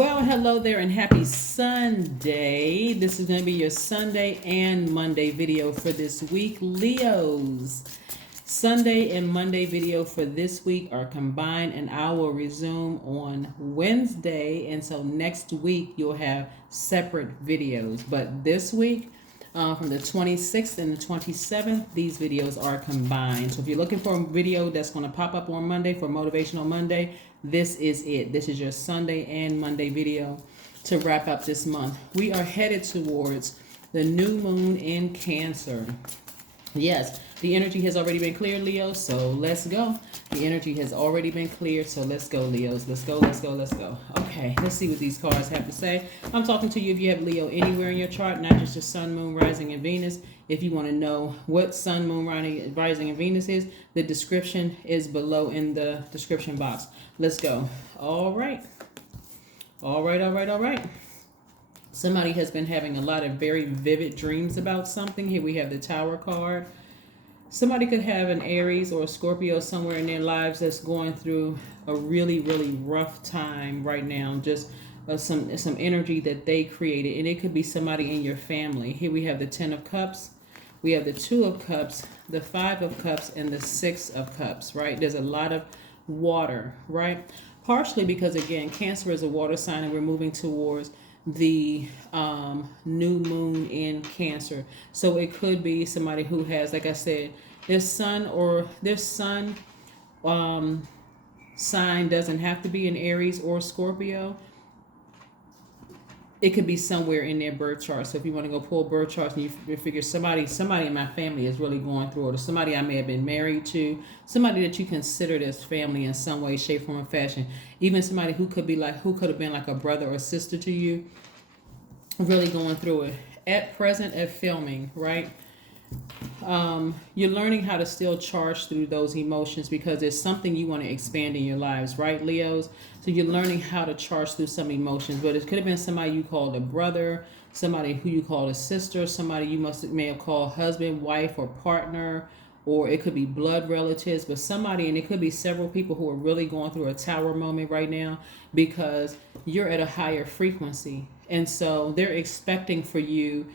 Well, hello there and happy Sunday. This is going to be your Sunday and Monday video for this week. Leos, Sunday and Monday video for this week are combined, and I will resume on Wednesday. And so next week you'll have separate videos. But this week, from the 26th and the 27th, these videos are combined. So if you're looking for a video that's going to pop up on Monday for Motivational Monday, this is it. This is your Sunday and Monday video to wrap up this month. We are headed towards the new moon in Cancer. Yes, the energy has already been cleared, Leo, so let's go. The energy has already been cleared, so let's go, Leos. Let's go, let's go, let's go. Okay, let's see what these cards have to say. I'm talking to you if you have Leo anywhere in your chart, not just your sun, moon, rising, and Venus. If you want to know what sun, moon, rising, and Venus is, the description is below in the description box. Let's go. All right. All right, all right, all right. Somebody has been having a lot of very vivid dreams about something. Here we have the Tower card. Somebody could have an Aries or a Scorpio somewhere in their lives that's going through a really, really rough time right now. Just some energy that they created. And it could be somebody in your family. Here we have the 10 of Cups. We have the 2 of Cups, the 5 of Cups, and the 6 of Cups, right? There's a lot of water, right? Partially because, again, Cancer is a water sign and we're moving towards the new moon in Cancer. So it could be somebody who has, like I said, their sun sign doesn't have to be an Aries or Scorpio. It could be somewhere in their birth chart. So if you want to go pull birth charts and you figure somebody in my family is really going through it, or somebody I may have been married to, somebody that you considered as family in some way, shape, form, or fashion, even somebody who could have been like a brother or sister to you, really going through it. At present, at filming, right? You're learning how to still charge through those emotions because there's something you want to expand in your lives, right, Leos? So you're learning how to charge through some emotions, but it could have been somebody you called a brother, somebody who you called a sister, somebody you may have called husband, wife, or partner, or it could be blood relatives, but somebody, and it could be several people who are really going through a tower moment right now because you're at a higher frequency. And so they're expecting for you.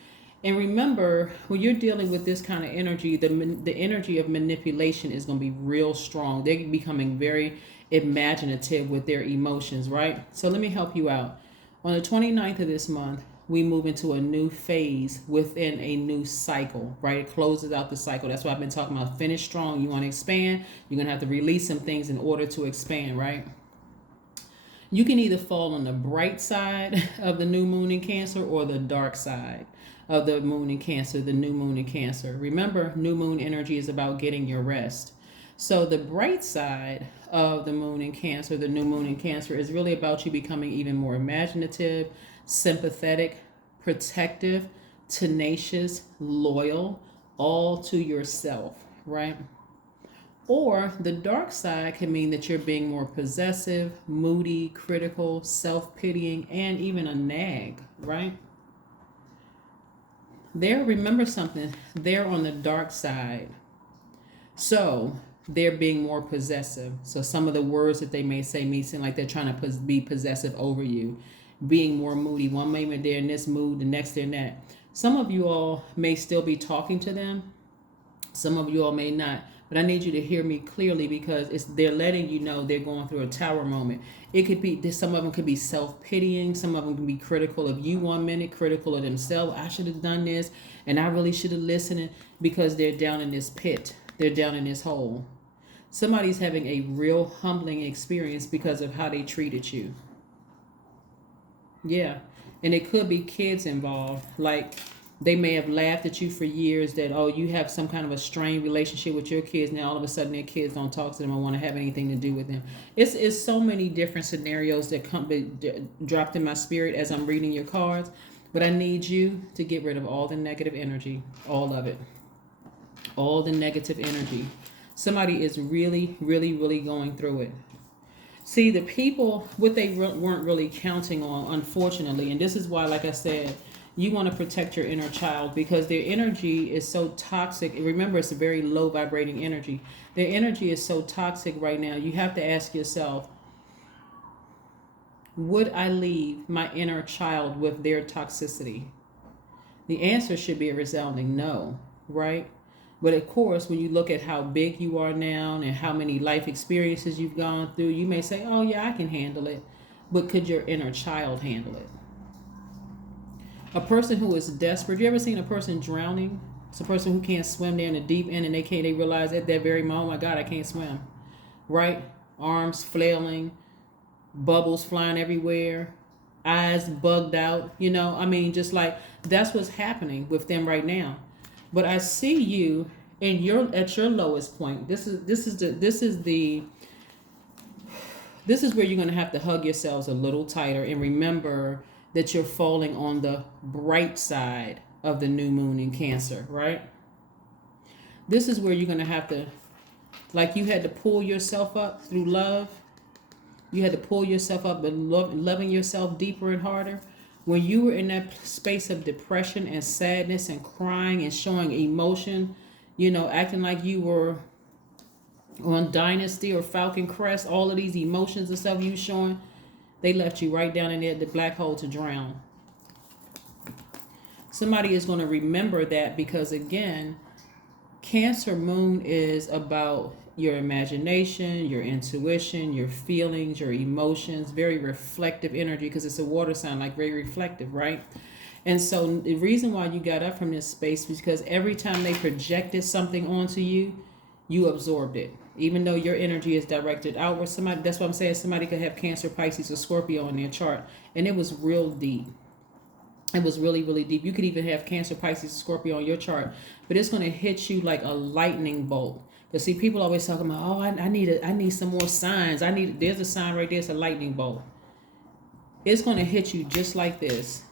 And remember, when you're dealing with this kind of energy, the energy of manipulation is going to be real strong. They're becoming very imaginative with their emotions, right? So let me help you out. On the 29th of this month, we move into a new phase within a new cycle, right? It closes out the cycle. That's why I've been talking about finish strong. You want to expand, you're going to have to release some things in order to expand, right? You can either fall on the bright side of the new moon in Cancer or the dark side of the moon in Cancer, the new moon in Cancer. Remember, new moon energy is about getting your rest. So the bright side of the moon in Cancer, the new moon in Cancer, is really about you becoming even more imaginative, sympathetic, protective, tenacious, loyal, all to yourself, right? Or the dark side can mean that you're being more possessive, moody, critical, self-pitying, and even a nag, right? Remember something, they're on the dark side. So they're being more possessive. So some of the words that they may say may seem like they're trying to be possessive over you. Being more moody. One moment they're in this mood, the next they're in that. Some of you all may still be talking to them. Some of you all may not. But I need you to hear me clearly because they're letting you know they're going through a tower moment. It could be, some of them could be self-pitying. Some of them can be critical of you 1 minute, critical of themselves. I should have done this and I really should have listened, because they're down in this pit. They're down in this hole. Somebody's having a real humbling experience because of how they treated you. Yeah. And it could be kids involved. Like, they may have laughed at you for years that, oh, you have some kind of a strained relationship with your kids. Now all of a sudden their kids don't talk to them or want to have anything to do with them. It's so many different scenarios that dropped in my spirit as I'm reading your cards. But I need you to get rid of all the negative energy, all of it, all the negative energy. Somebody is really, really, really going through it. See, the people, what they weren't really counting on, unfortunately, and this is why, like I said, you want to protect your inner child, because their energy is so toxic. Remember, it's a very low vibrating energy. Their energy is so toxic right now. You have to ask yourself, Would I leave my inner child with their toxicity? The answer should be a resounding no, right? But of course, when you look at how big you are now and how many life experiences you've gone through, you may say, oh, yeah, I can handle it. But could your inner child handle it? A person who is desperate, you ever seen a person drowning? It's a person who can't swim there in the deep end and they realize at that very moment, oh my God, I can't swim. Right? Arms flailing, bubbles flying everywhere, eyes bugged out, just like that's what's happening with them right now. But I see you and you're at your lowest point. This is where you're going to have to hug yourselves a little tighter and remember that you're falling on the bright side of the new moon in Cancer, right? This is where you're going to have to, like you had to pull yourself up through love. You had to pull yourself up, but loving yourself deeper and harder. When you were in that space of depression and sadness and crying and showing emotion, acting like you were on Dynasty or Falcon Crest, all of these emotions and stuff you showing, they left you right down in there at the black hole to drown. Somebody is going to remember that because, again, Cancer moon is about your imagination, your intuition, your feelings, your emotions, very reflective energy because it's a water sign, like very reflective, right? And so the reason why you got up from this space was because every time they projected something onto you, you absorbed it. Even though your energy is directed outward, that's what I'm saying, somebody could have Cancer, Pisces, or Scorpio in their chart. And it was real deep. It was really, really deep. You could even have Cancer, Pisces, Scorpio on your chart, but it's going to hit you like a lightning bolt. Because see, people always talking about, oh, I need some more signs. There's a sign right there. It's a lightning bolt. It's going to hit you just like this,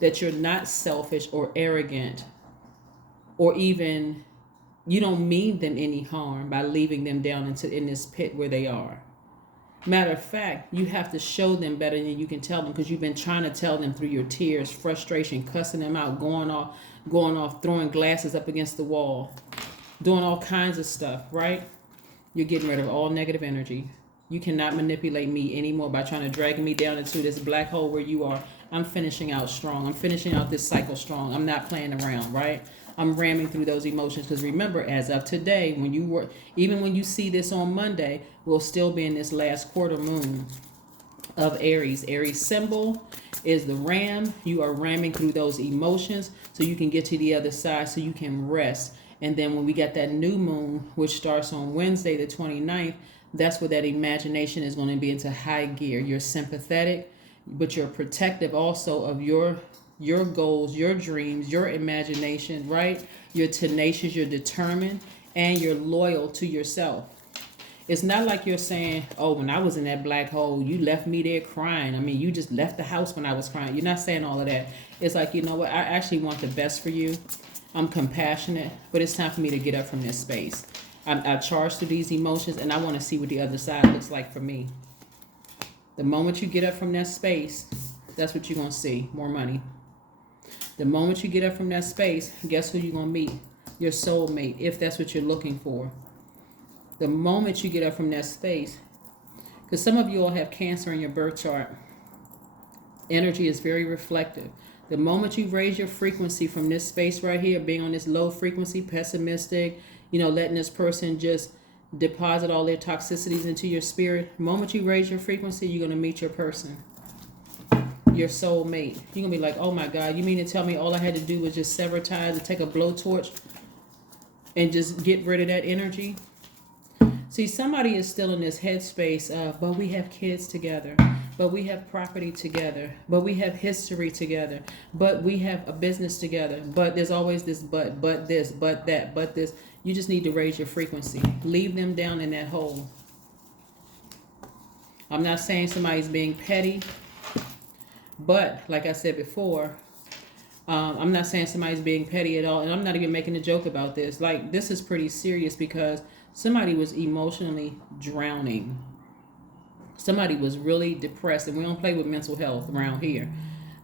that you're not selfish or arrogant, or even you don't mean them any harm by leaving them down in this pit where they are. Matter of fact, you have to show them better than you can tell them because you've been trying to tell them through your tears, frustration, cussing them out, going off, throwing glasses up against the wall, doing all kinds of stuff, right? You're getting rid of all negative energy. You cannot manipulate me anymore by trying to drag me down into this black hole where you are. I'm finishing out strong. I'm finishing out this cycle strong. I'm not playing around, right? I'm ramming through those emotions because remember, as of today, even when you see this on Monday, we'll still be in this last quarter moon of Aries. Aries symbol is the ram. You are ramming through those emotions so you can get to the other side so you can rest. And then when we get that new moon, which starts on Wednesday, the 29th, that's where that imagination is going to be into high gear. You're sympathetic, but you're protective also of your goals, your dreams, your imagination, right? You're tenacious, you're determined, and you're loyal to yourself. It's not like you're saying, oh, when I was in that black hole, you left me there crying. I mean, you just left the house when I was crying. You're not saying all of that. It's like, you know what? I actually want the best for you. I'm compassionate, but it's time for me to get up from this space. I charge through these emotions, and I want to see what the other side looks like for me. The moment you get up from that space, that's what you're going to see, more money. The moment you get up from that space, guess who you're going to meet? Your soulmate, if that's what you're looking for. The moment you get up from that space, because some of you all have Cancer in your birth chart, energy is very reflective. The moment you raise your frequency from this space right here, being on this low frequency, pessimistic, letting this person just deposit all their toxicities into your spirit, the moment you raise your frequency, you're going to meet your person. Your soulmate. You're going to be like, oh my God, you mean to tell me all I had to do was just sever ties and take a blowtorch and just get rid of that energy? See, somebody is still in this headspace of, but we have kids together, but we have property together, but we have history together, but we have a business together, but there's always this but this, but that, but this. You just need to raise your frequency. Leave them down in that hole. I'm not saying somebody's being petty. But, like I said before, I'm not saying somebody's being petty at all. And I'm not even making a joke about this. Like, this is pretty serious because somebody was emotionally drowning. Somebody was really depressed. And we don't play with mental health around here.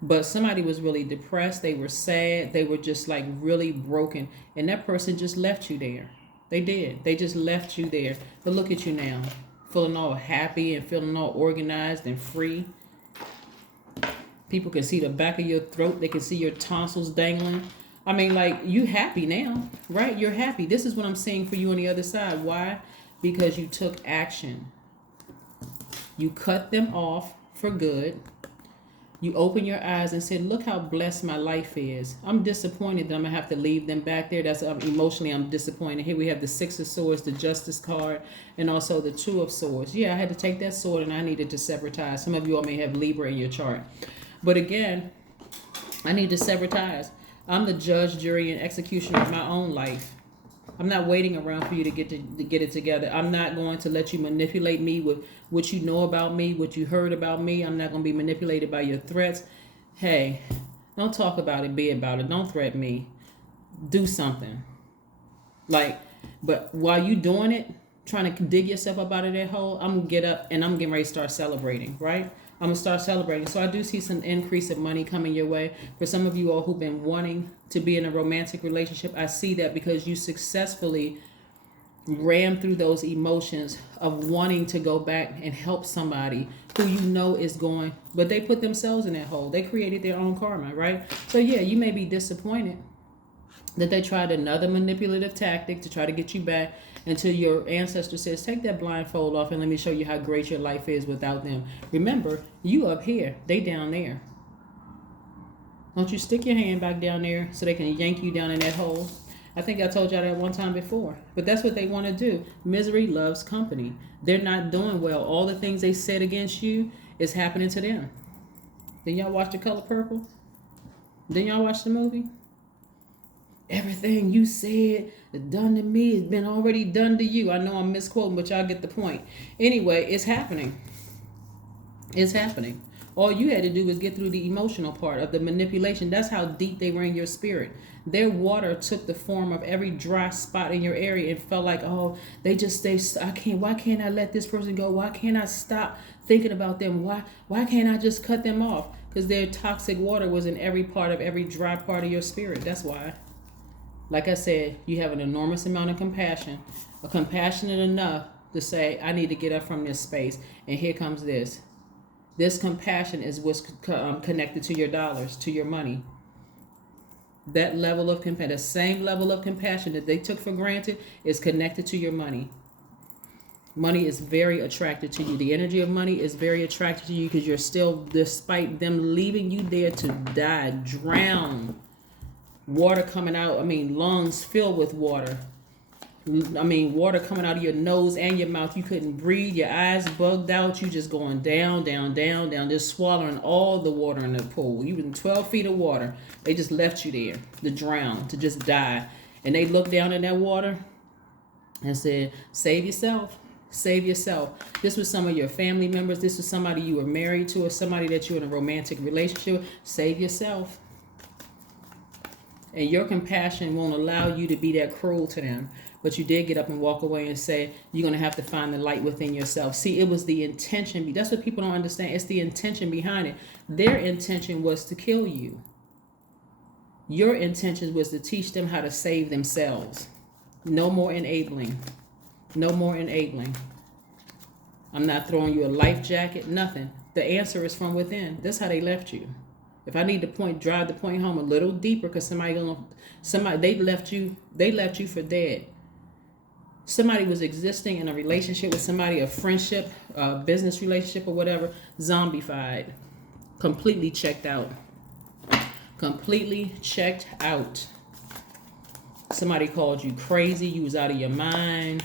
But somebody was really depressed. They were sad. They were just like really broken. And that person just left you there. They did. They just left you there. But look at you now. Feeling all happy and feeling all organized and free. People can see the back of your throat. They can see your tonsils dangling. I mean, like, you happy now, right? You're happy. This is what I'm saying for you on the other side. Why? Because you took action. You cut them off for good. You open your eyes and said, look how blessed my life is. I'm disappointed that I'm going to have to leave them back there. That's emotionally, I'm disappointed. Here we have the Six of Swords, the Justice card, and also the Two of Swords. Yeah, I had to take that sword and I needed to sever ties. Some of you all may have Libra in your chart. But again, I need to sever ties. I'm the judge, jury, and executioner of my own life. I'm not waiting around for you to get it together. I'm not going to let you manipulate me with what you know about me, what you heard about me. I'm not going to be manipulated by your threats. Hey, don't talk about it, be about it. Don't threaten me. Do something. But while you doing it, trying to dig yourself up out of that hole, I'm going to get up and I'm getting ready to start celebrating, right? I'm going to start celebrating. So I do see some increase of money coming your way. For some of you all who've been wanting to be in a romantic relationship, I see that because you successfully ran through those emotions of wanting to go back and help somebody who you know is going, but they put themselves in that hole. They created their own karma, right? So yeah, you may be disappointed that they tried another manipulative tactic to try to get you back until your ancestor says, take that blindfold off and let me show you how great your life is without them. Remember, you up here, they down there. Don't you stick your hand back down there so they can yank you down in that hole. I think I told y'all that one time before. But that's what they want to do. Misery loves company. They're not doing well. All the things they said against you is happening to them. Then y'all watch The Color Purple? Then y'all watch the movie? Everything you said done to me has been already done to you. I know I'm misquoting, but y'all get the point. Anyway, it's happening. It's happening. All you had to do was get through the emotional part of the manipulation. That's how deep they were in your spirit. Their water took the form of every dry spot in your area and felt like, oh, why can't I let this person go? Why can't I stop thinking about them? Why can't I just cut them off? Because their toxic water was in every part of every dry part of your spirit. That's why. Like I said, you have an enormous amount of compassion, compassionate enough to say, I need to get up from this space. And here comes this. This compassion is what's connected to your dollars, to your money. That level of compassion, the same level of compassion that they took for granted is connected to your money. Money is very attracted to you. The energy of money is very attracted to you because you're still, despite them leaving you there to die, drown. Water coming out, lungs filled with water. Water coming out of your nose and your mouth. You couldn't breathe. Your eyes bugged out. You just going down, down, down, down. Just swallowing all the water in the pool. You in 12 feet of water. They just left you there to drown, to just die. And they looked down in that water and said, save yourself. Save yourself. This was some of your family members. This was somebody you were married to or somebody that you're in a romantic relationship with. Save yourself. And your compassion won't allow you to be that cruel to them. But you did get up and walk away and say, you're going to have to find the light within yourself. See, it was the intention. That's what people don't understand. It's the intention behind it. Their intention was to kill you. Your intention was to teach them how to save themselves. No more enabling. No more enabling. I'm not throwing you a life jacket, nothing. The answer is from within. That's how they left you. If I need to drive the point home a little deeper, because they left you for dead. Somebody was existing in a relationship with somebody, a friendship, a business relationship or whatever, zombified, completely checked out. Completely checked out. Somebody called you crazy. You was out of your mind.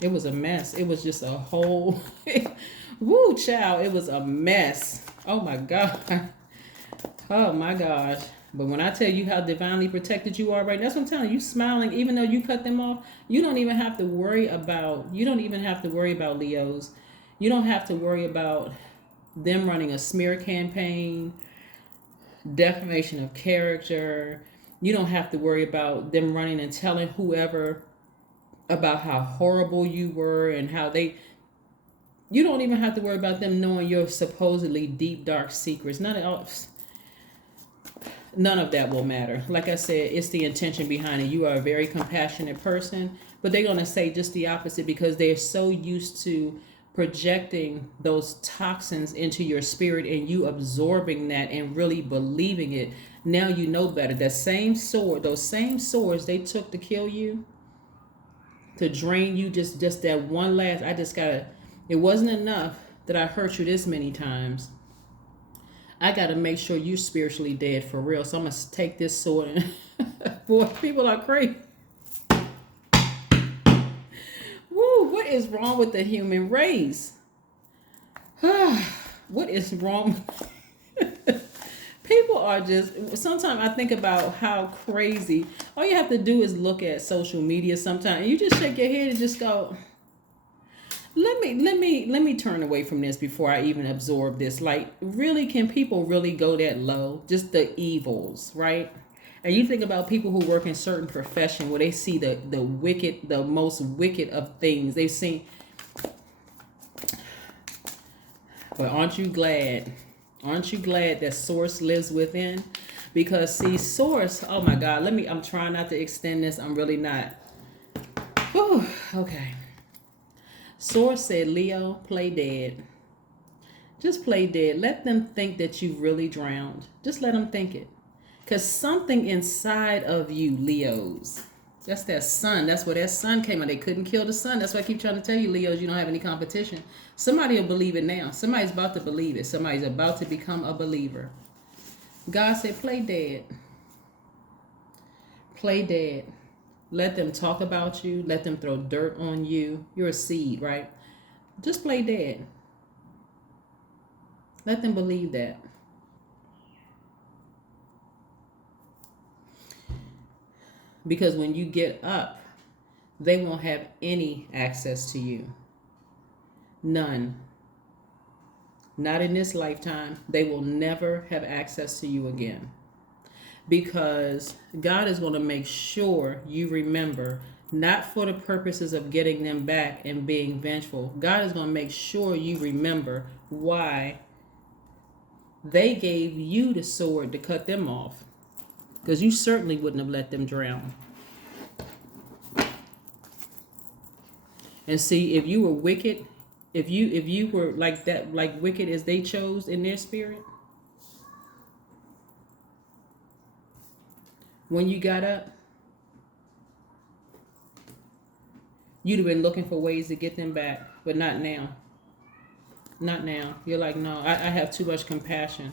It was a mess. It was just a whole, woo, child. It was a mess. Oh my God. Oh my gosh. But when I tell you how divinely protected you are right now, that's what I'm telling you. You smiling, even though you cut them off. You don't even have to worry about Leos. You don't have to worry about them running a smear campaign, defamation of character. You don't have to worry about them running and telling whoever about how horrible you were and how you don't even have to worry about them knowing your supposedly deep, dark secrets. None of that will matter. Like I said, it's the intention behind it. You are a very compassionate person, but they're going to say just the opposite because they're so used to projecting those toxins into your spirit and you absorbing that and really believing it. Now you know better. That same sword, those same swords they took to kill you, to drain you, just that one last, it wasn't enough that I hurt you this many times. I gotta make sure you're spiritually dead for real. So I'm gonna take this sword and boy, people are crazy. Woo, what is wrong with the human race? What is wrong? People are just, sometimes I think about how crazy, all you have to do is look at social media sometimes. You just shake your head and just go, let me turn away from this before I even absorb this. Like, really, can people really go that low? Just the evils, right? And you think about people who work in certain profession where they see the wicked, the most wicked of things. They've seen. But aren't you glad? Aren't you glad that Source lives within? Because see, Source, oh my God, I'm trying not to extend this. I'm really not. Whew, okay. Source said, Leo, play dead. Just play dead. Let them think that you really drowned. Just let them think it. Because something inside of you, Leos, that's that sun. That's where that sun came out. They couldn't kill the sun. That's why I keep trying to tell you, Leos, you don't have any competition. Somebody will believe it now. Somebody's about to believe it. Somebody's about to become a believer. God said, play dead. Play dead. Let them talk about you. Let them throw dirt on you. You're a seed, right? Just play dead. Let them believe that. Because when you get up, they won't have any access to you. None. Not in this lifetime. They will never have access to you again. Because God is going to make sure you remember, not for the purposes of getting them back and being vengeful. God is going to make sure you remember why they gave you the sword to cut them off. Because you certainly wouldn't have let them drown. And see, if you were wicked, if you were like that, like wicked as they chose in their spirit, when you got up, you'd have been looking for ways to get them back, but not now. Not now. You're like, no, I have too much compassion.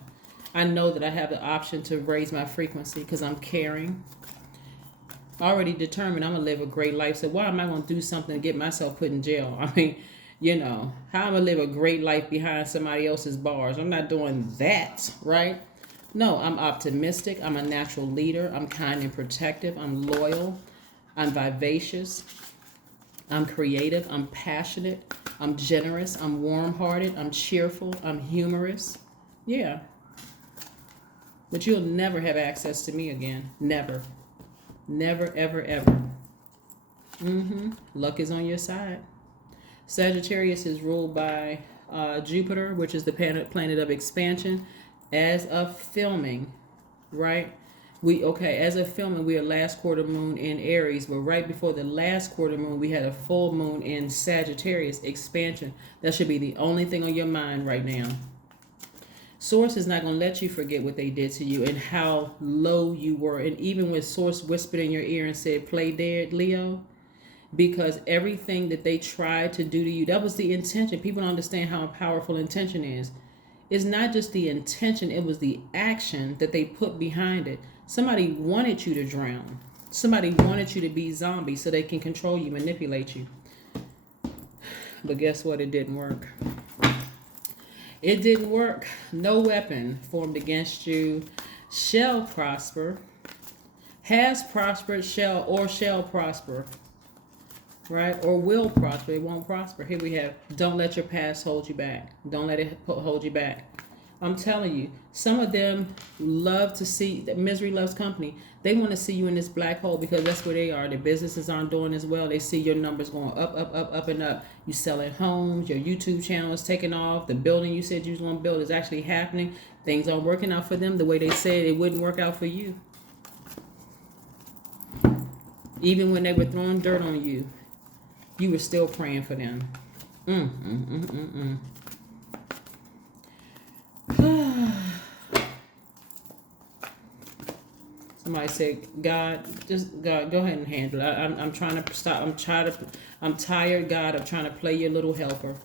I know that I have the option to raise my frequency because I'm caring. Already determined I'm going to live a great life. So why am I going to do something to get myself put in jail? I mean, how am I going to live a great life behind somebody else's bars? I'm not doing that, right? No, I'm optimistic. I'm a natural leader. I'm kind and protective. I'm loyal. I'm vivacious. I'm creative. I'm passionate. I'm generous. I'm warm-hearted. I'm cheerful. I'm humorous. Yeah. But you'll never have access to me again. Never. Never, ever, ever. Luck is on your side. Sagittarius is ruled by Jupiter, which is the planet of expansion. As of filming, right? As of filming, we are last quarter moon in Aries, but right before the last quarter moon, we had a full moon in Sagittarius, expansion. That should be the only thing on your mind right now. Source is not going to let you forget what they did to you and how low you were. And even when Source whispered in your ear and said, play dead, Leo, because everything that they tried to do to you, that was the intention. People don't understand how powerful intention is. It's not just the intention, it was the action that they put behind it. Somebody wanted you to drown. Somebody wanted you to be zombie so they can control you, manipulate you. But guess what? It didn't work. It didn't work. No weapon formed against you shall prosper, has prospered, shall prosper, right? Or will prosper. It won't prosper. Here we have, don't let your past hold you back. Don't let it hold you back. I'm telling you, some of them love to see, that misery loves company. They want to see you in this black hole because that's where they are. Their businesses aren't doing as well. They see your numbers going up, up, up, up, and up. You selling homes. Your YouTube channel is taking off. The building you said you was going to build is actually happening. Things aren't working out for them the way they said it wouldn't work out for you. Even when they were throwing dirt on you, you were still praying for them. Mm, mm, mm, mm, mm. Somebody said, God, just God, go ahead and handle it. I'm trying to stop. I'm tired, God, of trying to play your little helper.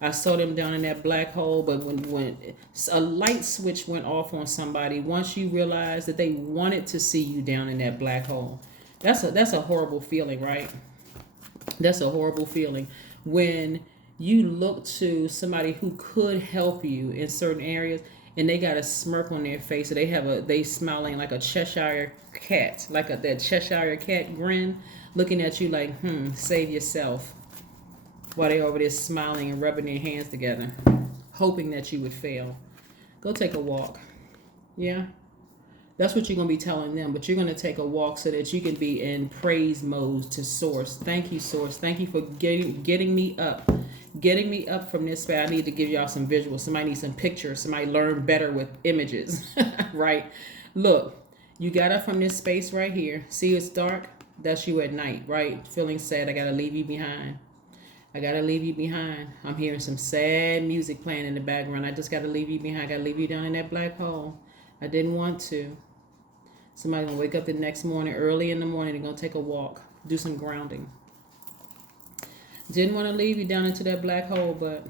I saw them down in that black hole, but when a light switch went off on somebody, once you realize that they wanted to see you down in that black hole, that's a horrible feeling, right? That's a horrible feeling when you look to somebody who could help you in certain areas and they got a smirk on their face, or they smiling like a Cheshire cat, like that Cheshire cat grin, looking at you like, save yourself, while they over there smiling and rubbing their hands together, hoping that you would fail. Go take a walk. Yeah. That's what you're going to be telling them, but you're going to take a walk so that you can be in praise mode to Source. Thank you, Source. Thank you for getting me up. Getting me up from this space. I need to give y'all some visuals. Somebody needs some pictures. Somebody learn better with images, right? Look, you got up from this space right here. See, it's dark. That's you at night, right? Feeling sad. I got to leave you behind. I gotta leave you behind. I'm hearing some sad music playing in the background. I just gotta leave you behind. I gotta leave you down in that black hole. I didn't want to. Somebody gonna wake up the next morning, early in the morning, they're gonna take a walk, do some grounding. Didn't want to leave you down into that black hole, but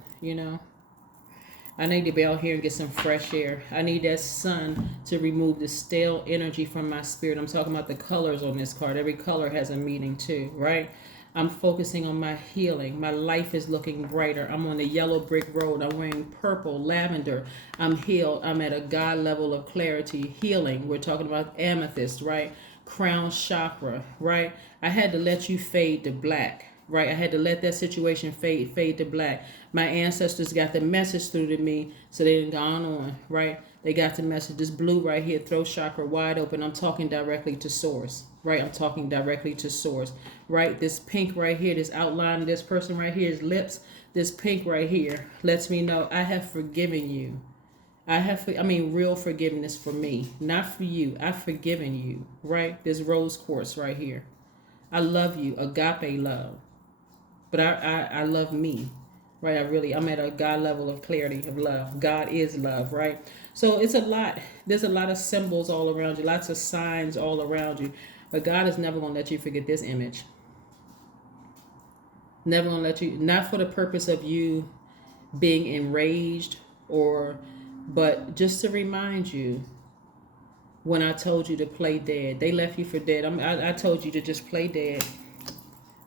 I need to be out here and get some fresh air. I need that sun to remove the stale energy from my spirit. I'm talking about the colors on this card. Every color has a meaning too, right? I'm focusing on my healing. My life is looking brighter. I'm on the yellow brick road. I'm wearing purple, lavender. I'm healed. I'm at a God level of clarity, healing. We're talking about amethyst, right? Crown chakra, right? I had to let you fade to black, right? I had to let that situation fade to black. My ancestors got the message through to me, so they didn't go on, right? They got the message. This blue right here, throat chakra wide open. I'm talking directly to Source, right? I'm talking directly to Source, right? This pink right here, this outline of this person right here, his lips, this pink right here lets me know I have forgiven you. Real forgiveness for me, not for you. I've forgiven you, right? This rose quartz right here. I love you, agape love. But I love me, right? I'm at a God level of clarity of love. God is love, right? So it's a lot. There's a lot of symbols all around you, lots of signs all around you. But God is never going to let you forget this image. Never going to let you, not for the purpose of you being enraged but just to remind you when I told you to play dead. They left you for dead. I told you to just play dead.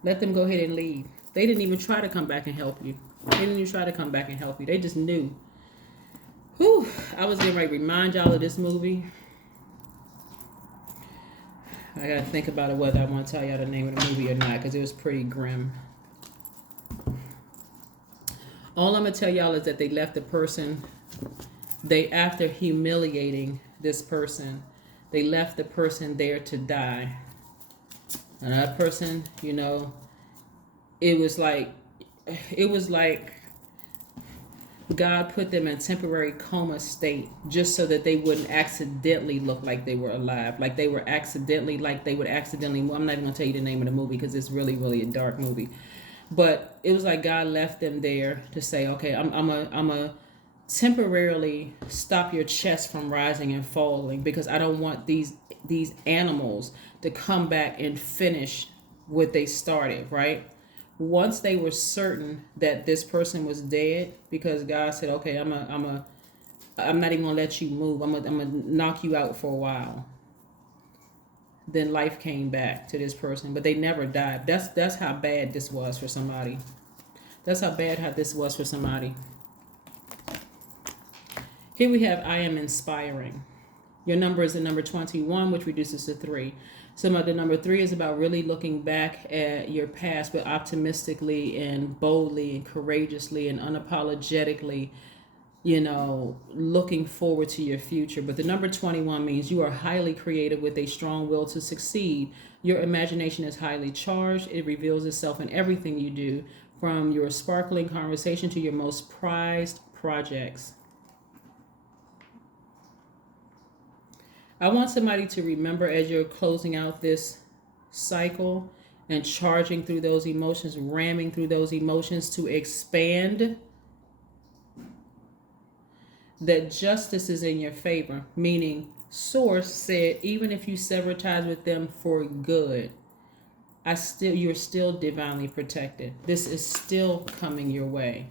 Let them go ahead and leave. They didn't even try to come back and help you. They just knew. Whew. I was getting ready to remind y'all of this movie. I got to think about it whether I want to tell y'all the name of the movie or not, because it was pretty grim. All I'm going to tell y'all is that they left the person, after humiliating this person, they left the person there to die. And that person, it was like God put them in temporary coma state just so that they wouldn't accidentally look like they were alive. Like they would accidentally, I'm not even going to tell you the name of the movie because it's really, really a dark movie. But it was like God left them there to say, okay, I'm a temporarily stop your chest from rising and falling, because I don't want these animals to come back and finish what they started, right? Once they were certain that this person was dead, because God said, okay, I'm not even gonna let you move. I'm gonna knock you out for a while. Then life came back to this person, but they never died. That's how bad this was for somebody. Here we have I am inspiring. Your number is the number 21, which reduces to 3. Some of the number 3 is about really looking back at your past, but optimistically and boldly and courageously and unapologetically, looking forward to your future. But the number 21 means you are highly creative with a strong will to succeed. Your imagination is highly charged. It reveals itself in everything you do, from your sparkling conversation to your most prized projects. I want somebody to remember, as you're closing out this cycle, and charging through those emotions, ramming through those emotions to expand, that justice is in your favor. Meaning, Source said, even if you sever ties with them for good, you're still divinely protected. This is still coming your way.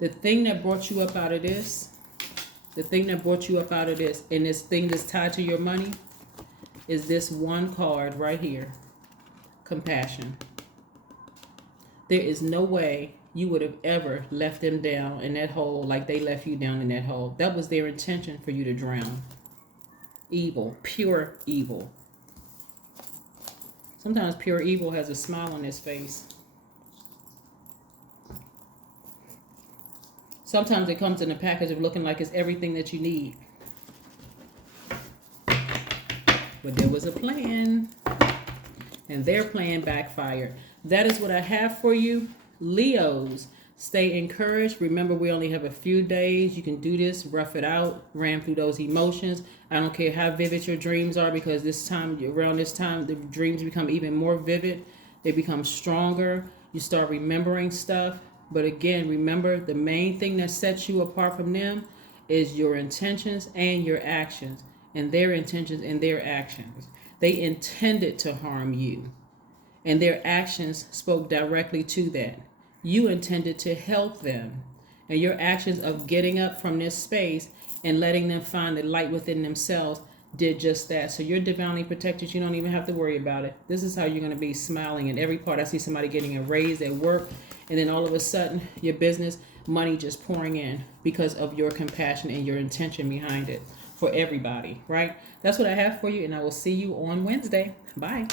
The thing that brought you up out of this, and this thing that's tied to your money, is this one card right here. Compassion. There is no way you would have ever left them down in that hole like they left you down in that hole. That was their intention, for you to drown. Evil. Pure evil. Sometimes pure evil has a smile on his face. Sometimes it comes in a package of looking like it's everything that you need. But there was a plan, and their plan backfired. That is what I have for you. Leos, stay encouraged. Remember, we only have a few days. You can do this, rough it out, ram through those emotions. I don't care how vivid your dreams are, because around this time, the dreams become even more vivid. They become stronger. You start remembering stuff. But again, remember, the main thing that sets you apart from them is your intentions and your actions, and their intentions and their actions. They intended to harm you, and their actions spoke directly to that. You intended to help them, and your actions of getting up from this space and letting them find the light within themselves did just that. So you're divinely protected. You don't even have to worry about it. This is how you're going to be smiling in every part. I see somebody getting a raise at work, and then all of a sudden, your business, money just pouring in because of your compassion and your intention behind it for everybody, right? That's what I have for you, and I will see you on Wednesday. Bye.